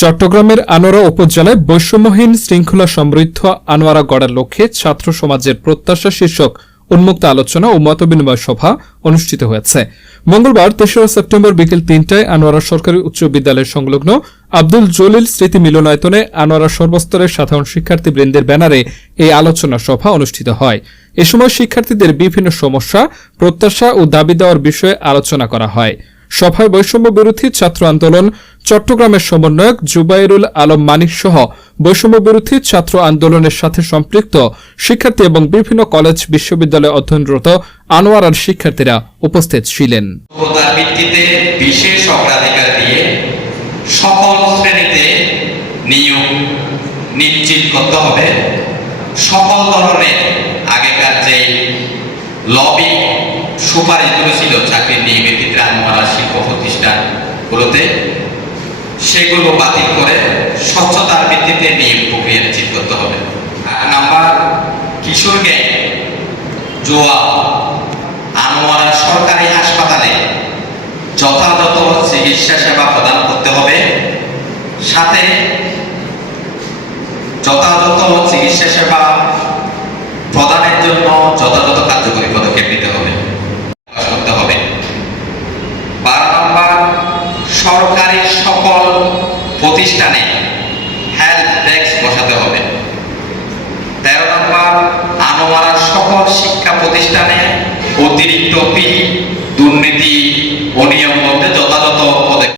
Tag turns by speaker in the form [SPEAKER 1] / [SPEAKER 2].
[SPEAKER 1] চট্টগ্রামের আনোয়ারা উপজেলায় বৈষম্যহীন শৃঙ্খলা সমৃদ্ধ আনোয়ারা গড়ার লক্ষ্যে ছাত্র সমাজের প্রত্যাশা শীর্ষক উন্মুক্ত আলোচনা ও মতবিনিময় সভা অনুষ্ঠিত হয়েছে। মঙ্গলবার তেসরা সেপ্টেম্বর বিকেল তিনটায় আনোয়ারা সরকারি উচ্চ বিদ্যালয়ের সংলগ্ন আব্দুল জলিল স্মৃতি মিলনায়তনে আনোয়ারা সর্বস্তরের সাধারণ শিক্ষার্থীবৃন্দের ব্যানারে এই আলোচনা সভা অনুষ্ঠিত হয়। এ সময় শিক্ষার্থীদের বিভিন্ন সমস্যা, প্রত্যাশা ও দাবি দেওয়ার বিষয়ে আলোচনা করা হয়। সভায় বৈষম্য বিরোধী ছাত্র আন্দোলন, চট্টগ্রামের সমন্বয়ক জুবাইরুল আলম মানিক সহ বৈষম্য বিরোধী ছাত্র আন্দোলনের সাথে সম্পৃক্ত শিক্ষার্থী এবং বিভিন্ন কলেজ বিশ্ববিদ্যালয়ে অধ্যয়নরত আনোয়ার আনোয়ারার শিক্ষার্থীরা উপস্থিত ছিলেন।
[SPEAKER 2] নিশ্চিত করতে হবে। সকল ধরনের আগেকার যে লবি ছিল প্রতিষ্ঠানগুলোতে সেগুলো বাতিল করে স্বচ্ছতার ভিত্তিতে নিয়োগ প্রক্রিয়া নিশ্চিত করতে হবে। নাম্বার কিশোর গ্যাং, জোয়া, আনোয়ারা সরকারি হাসপাতালে যথাযথ চিকিৎসা সেবা প্রদান করতে হবে। সাথে যথাযথ চিকিৎসা সেবা প্রদানের জন্য যথাযথ কার্যকরী পদক্ষেপ নিতে হবে করতে হবে বারো নম্বর সরকারি সকল প্রতিষ্ঠানে হেলথ ডেস্ক বসাতে হবে। তেরো নম্বর আনোয়ারার সকল শিক্ষা প্রতিষ্ঠানে অতিরিক্ত ফি দুর্নীতি অনিয়ম